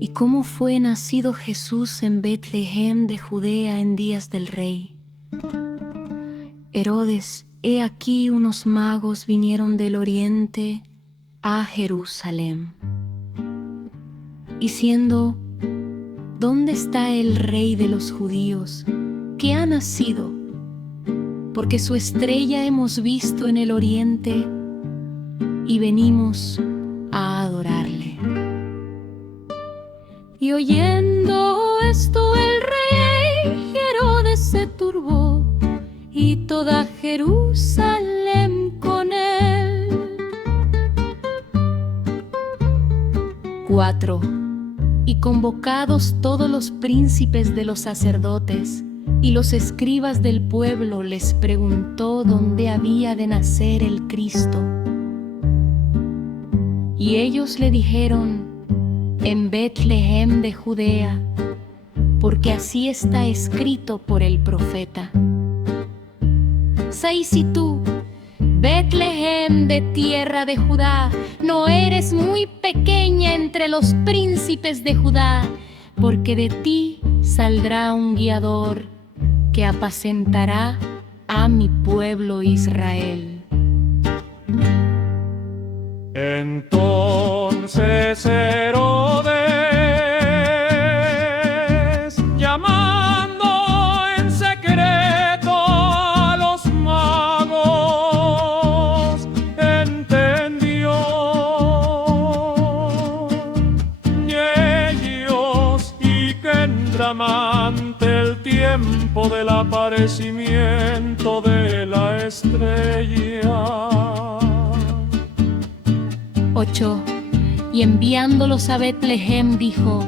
¿Y cómo fue nacido Jesús en Betlehem de Judea en días del rey Herodes? He aquí unos magos vinieron del oriente a Jerusalén, diciendo: ¿Dónde está el rey de los judíos, que ha nacido? Porque su estrella hemos visto en el oriente y venimos a adorarle. Y oyendo esto el rey Herodes se turbó, y toda Jerusalén con él. 4. Y convocados todos los príncipes de los sacerdotes y los escribas del pueblo, les preguntó dónde había de nacer el Cristo. Y ellos le dijeron: en Betlehem de Judea, porque así está escrito por el profeta. 6. Y tú, Betlehem de tierra de Judá, no eres muy pequeña entre los príncipes de Judá, porque de ti saldrá un guiador que apacentará a mi pueblo Israel. Entonces Herodes, llamando en secreto a los magos, entendió, y ellos, y que entramante el tiempo del aparecimiento de la estrella. 8. Y enviándolos a Betlehem dijo: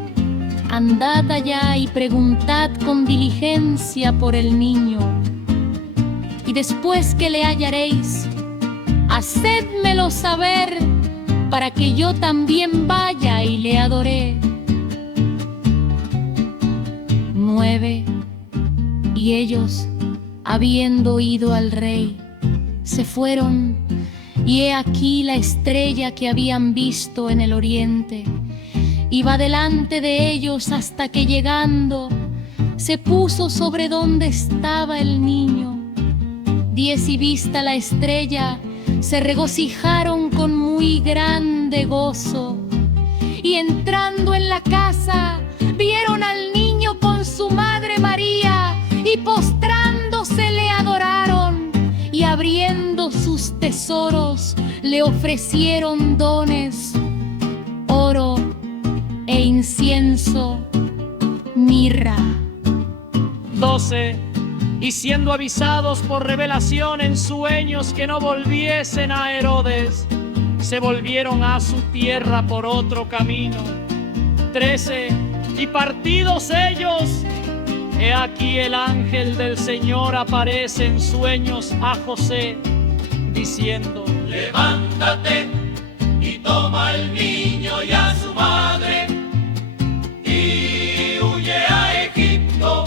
andad allá y preguntad con diligencia por el niño, y después que le hallaréis, hacedmelo saber, para que yo también vaya y le adoré. 9. Y ellos, habiendo ido al rey, se fueron, y he aquí la estrella que habían visto en el oriente iba delante de ellos, hasta que llegando se puso sobre donde estaba el niño. 10. Y vista la estrella, se regocijaron con muy grande gozo, y entrando en la casa vieron al niño con su madre María, y postrándose le adoraron, y abriendo sus tesoros le ofrecieron dones: oro e incienso, mirra. 12. Y siendo avisados por revelación en sueños que no volviesen a Herodes, se volvieron a su tierra por otro camino. 13. Y partidos ellos, he aquí el ángel del Señor aparece en sueños a José, diciendo: levántate y toma al niño y a su madre, y huye a Egipto,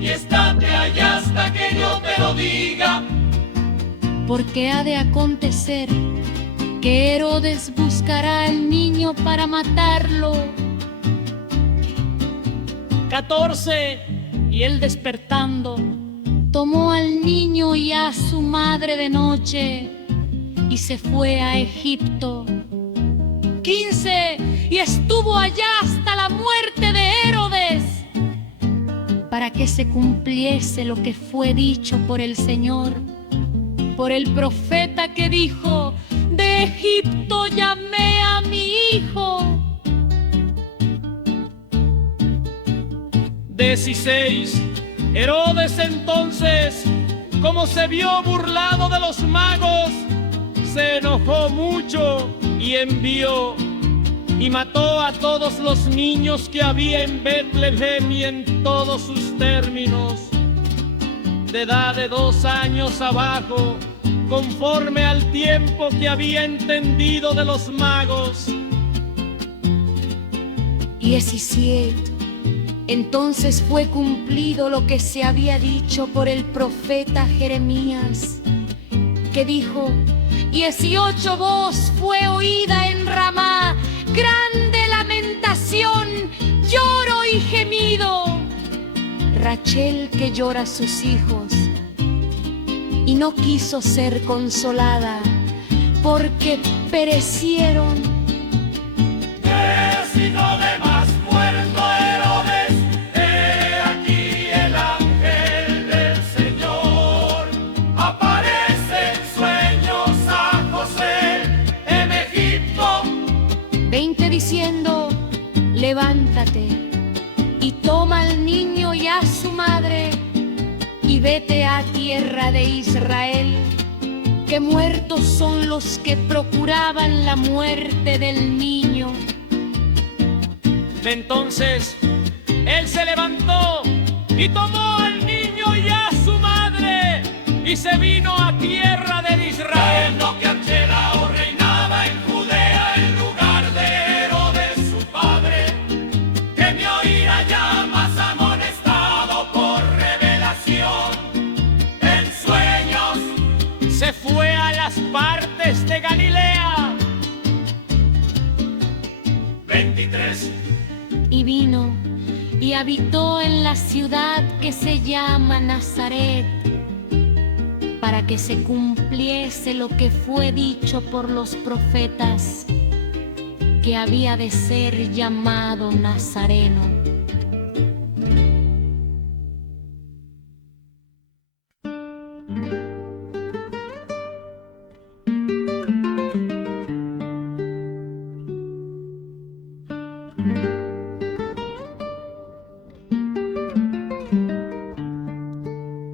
y estate allá hasta que yo te lo diga. Porque ha de acontecer que Herodes buscará al niño para matarlo. 14. Y él, despertando, tomó al niño y a su madre de noche y se fue a Egipto. 15. Y estuvo allá hasta la muerte de Herodes, para que se cumpliese lo que fue dicho por el Señor, por el profeta que dijo: de Egipto llamé a mi hijo. 16. Herodes entonces, como se vio burlado de los magos, se enojó mucho y envió y mató a todos los niños que había en Betlehem y en todos sus términos, de edad de 2 años abajo, conforme al tiempo que había entendido de los magos. 17. Entonces fue cumplido lo que se había dicho por el profeta Jeremías, que dijo: 18 voz fue oída en Ramá, grande lamentación, lloro y gemido. Rachel que llora a sus hijos y no quiso ser consolada porque perecieron. He sido de más muerto Herodes, he aquí el ángel del Señor. Aparece en sueños a José en Egipto. 20 diciendo: levántate y toma al niño y a su madre y vete a tierra de Israel, que muertos son los que procuraban la muerte del niño. Entonces él se levantó y tomó al niño y a su madre y se vino a tierra de Israel. Sabiendo que Archelao reinaba en Judea en lugar de Herodes su padre, que me oirá ya más amonestado por revelación en sueños. Se fue a las partes de Galilea. 23. Y vino y habitó en la ciudad que se llama Nazaret, para que se cumpliese lo que fue dicho por los profetas, que había de ser llamado Nazareno.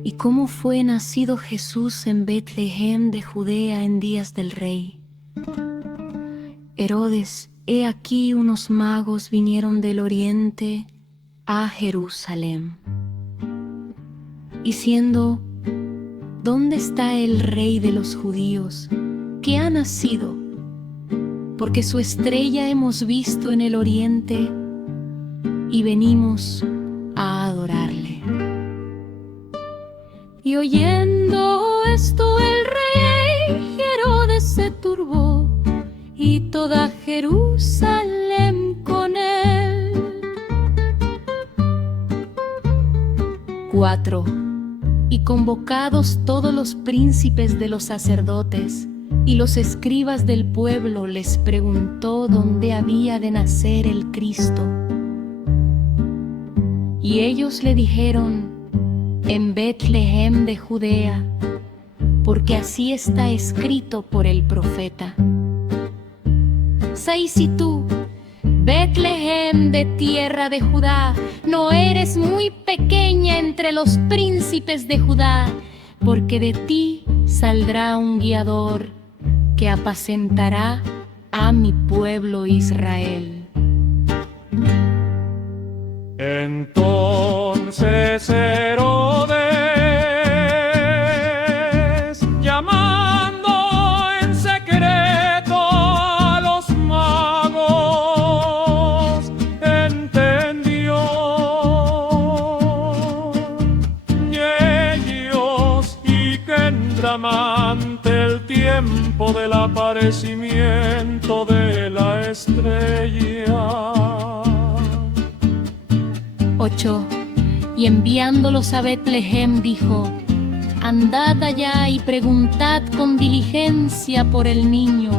¿Y cómo fue nacido Jesús en Betlehem de Judea en días del rey Herodes? He aquí unos magos vinieron del oriente a Jerusalén, diciendo: ¿dónde está el rey de los judíos, que ha nacido? Porque su estrella hemos visto en el oriente y venimos a adorarle. Y oyendo esto el rey Herodes se turbó, y toda Jerusalén con él. 4. Y convocados todos los príncipes de los sacerdotes y los escribas del pueblo, les preguntó dónde había de nacer el Cristo. Y ellos le dijeron: en Betlehem de Judea, porque así está escrito por el profeta. 6. Y tú, Betlehem de tierra de Judá, no eres muy pequeña entre los príncipes de Judá, porque de ti saldrá un guiador que apacentará a mi pueblo Israel. Entonces Herodes, llamando en secreto a los magos, entendió, y ellos, y que entramante el tiempo del aparecimiento de la estrella. 8. Y enviándolos a Betlehem dijo: andad allá y preguntad con diligencia por el niño,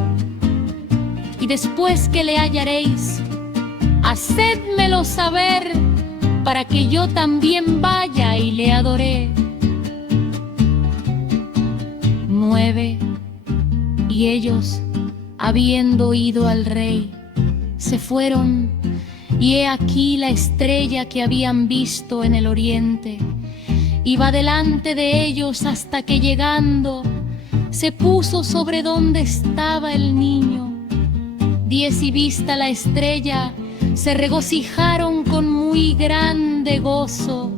y después que le hallaréis, hacedmelo saber, para que yo también vaya y le adoré. 9. Y ellos, habiendo ido al rey, se fueron, y he aquí la estrella que habían visto en el oriente iba delante de ellos, hasta que llegando se puso sobre donde estaba el niño. 10. Y vista la estrella, se regocijaron con muy grande gozo,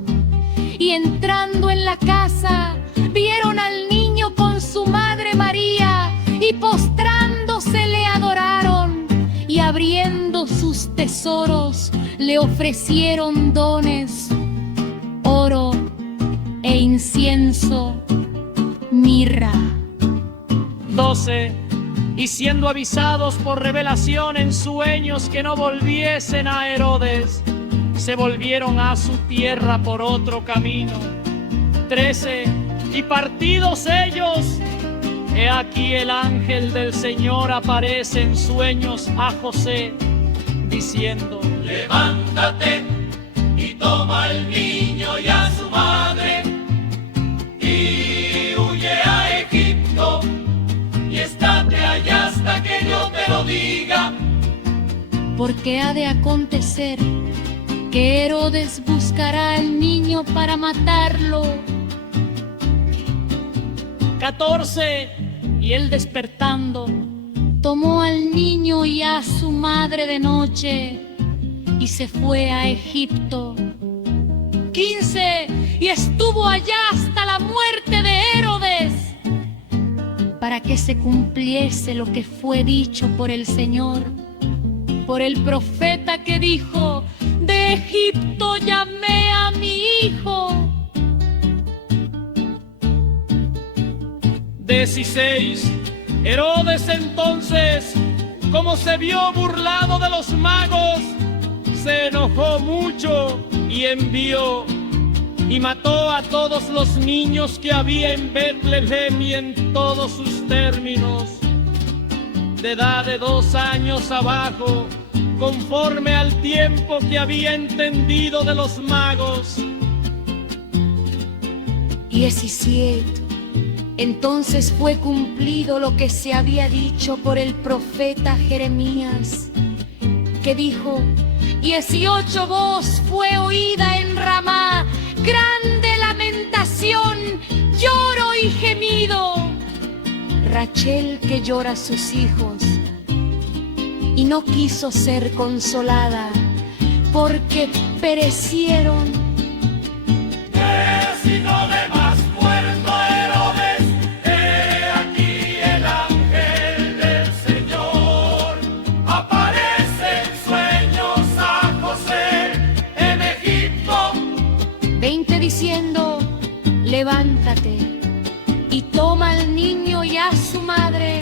y entrando en la casa vieron al niño con su madre María, y postrándose le adoraron, y abriendo sus tesoros le ofrecieron dones, oro e incienso, mirra. 12. Y siendo avisados por revelación en sueños que no volviesen a Herodes, se volvieron a su tierra por otro camino. 13. Y partidos ellos, he aquí el ángel del Señor aparece en sueños a José, diciendo: levántate y toma al niño y a su madre y huye a Egipto y estate allá hasta que yo te lo diga. Porque ha de acontecer que Herodes buscará al niño para matarlo. 14. Y él despertando, tomó al niño y a su madre de noche y se fue a Egipto. 15. Y estuvo allá hasta la muerte de Herodes, para que se cumpliese lo que fue dicho por el Señor, por el profeta que dijo: de Egipto llamé a mi hijo. 16. Herodes entonces, como se vio burlado de los magos, se enojó mucho y envió y mató a todos los niños que había en Betlehem y en todos sus términos, de edad de 2 años abajo, conforme al tiempo que había entendido de los magos. 17. Entonces fue cumplido lo que se había dicho por el profeta Jeremías, que dijo: 18 voz fue oída en Ramá, grande lamentación, lloro y gemido. Rachel que llora a sus hijos y no quiso ser consolada porque perecieron. Si no de más muerto Herodes, he aquí el ángel del Señor aparece en sueños a José en Egipto. 20 diciendo: levántate y toma al niño y a su madre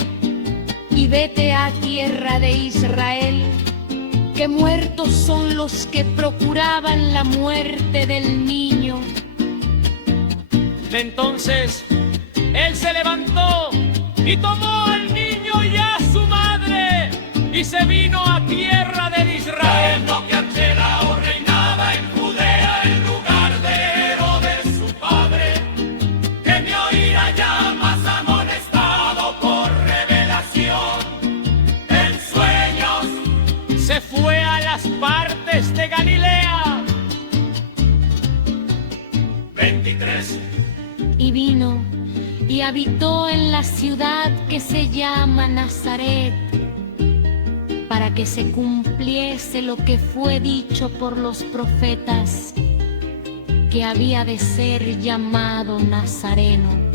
y vete a tierra de Israel, que muertos son los que procuraban la muerte del niño. Entonces él se levantó y tomó al niño y a su madre y se vino a tierra de Israel. Sabiendo que Archelao reinaba en Judea en lugar de Herodes su padre, que me oirá ya más amonestado por revelación en sueños. Se fue a las partes de Galilea. 23. Y vino y habitó en la ciudad que se llama Nazaret, para que se cumpliese lo que fue dicho por los profetas, que había de ser llamado Nazareno.